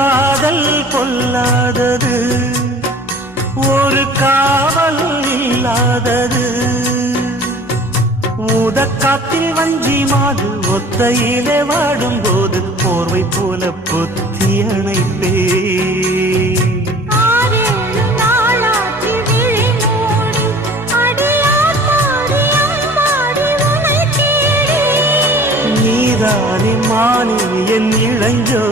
காதல் பொல்லாதது, ஒரு காவல் இல்லாதது. ஊதக்காத்தில் வஞ்சி மாது ஒத்தையிலே வாடும் போது போர்வை போல பொத்தி அணைப்பே. நீதானே மானே என் இளஞ்சோ